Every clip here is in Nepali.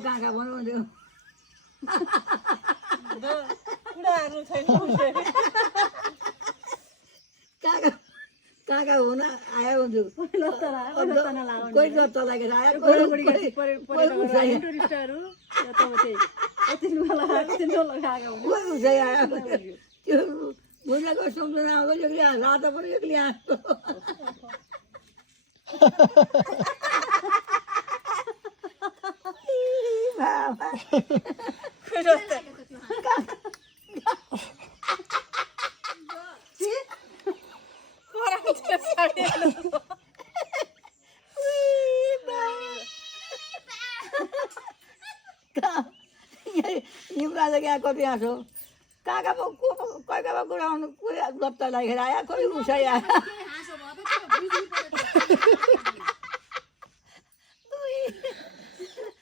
काका भन्नुहुन्थ्यो काका काका हुन आयो हुन्थ्यो कोही लत्ता लागेर आयो कोही उसै आयो त्यो बुझेको सम्झना आउँदा एक्लै रातो पनि एक्लै आएको युवराज यहाँ कति हाँसो काकामा काकामा कुरा आउनु कोही लत्ता लागेर आयो कोही उसै आयो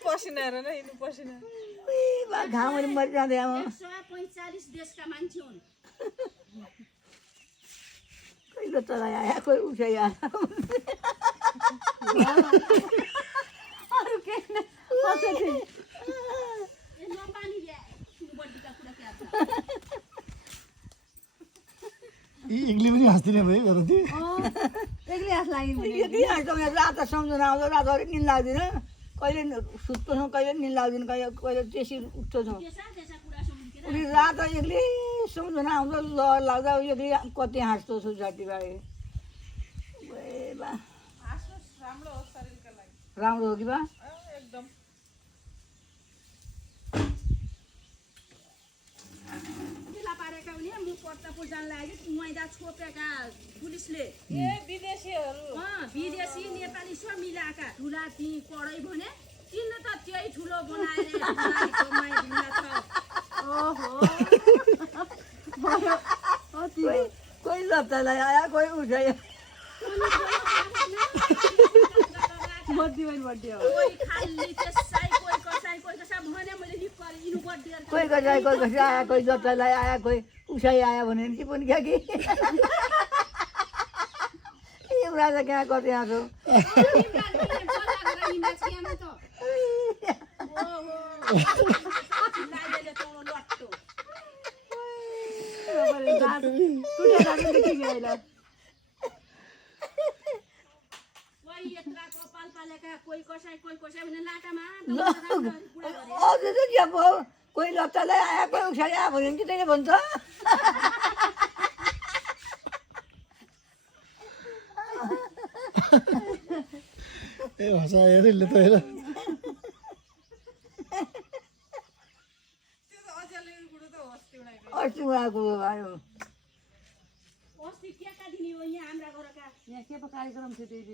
पसिना हेर न यिनी पसिना घामले मरिजाँदै आमा 145 देशका मान्छे हुन् कोही लत्ता आयो कोही उसै आयो अरु के न पछिल्लो ए नपानी ल्या बड्डीका कुरा के आछ एक्लै पनि हाँस्दिने भयो गएर त्यो एक्लै आस लागि यति हाँस्छौँ रातो सम्झना आउँछ रातो निन्द लाग्दैन कहिले सुत्छौँ कहिले निन्द लाग्दैन कहिले कहिले त्यसै उठ्छौँ देशा कुरा सुनिकेर उनी रातो एक्लै सम्झना आउँछ लहर लाग्दा एक्लै कति हाँस्छौ छु साथीभाइ राम्रो हो शरीरका लागि राम्रो हो कि बा एकदम जिल्ला पारेका उनी म पत्ता पुजान लाग्यो मैदा छोपेका पुलिसले ए विदेशीहरू विदेशी नेपाली सब मिलाएका ठुला ती पढै भने तिन त त्यही ठुलो बनाएर ओहो कोही लत्तालाई आयो कोही उठायो कोही खाली त्यसै कोही कसै भने मैले लिप गरेँ इनु बड्डी कोही कसै आयो कोही लत्तालाई आयो कोही उसै आयो भने ती पनि क्या कि युवराज कहाँ कति हाँसो कोही कसै भने लाटामा अझै चाहिँ अब कोही लत्तालाई आयो कोही उसै आयो भने कि त्यसले भन्छ ए हँसाएर यसले त हेर अस्ति उहाँको आयो अस्ति के का दिने हो यहाँ हाम्रा घरका यहाँ के पो कार्यक्रम थियो त्यही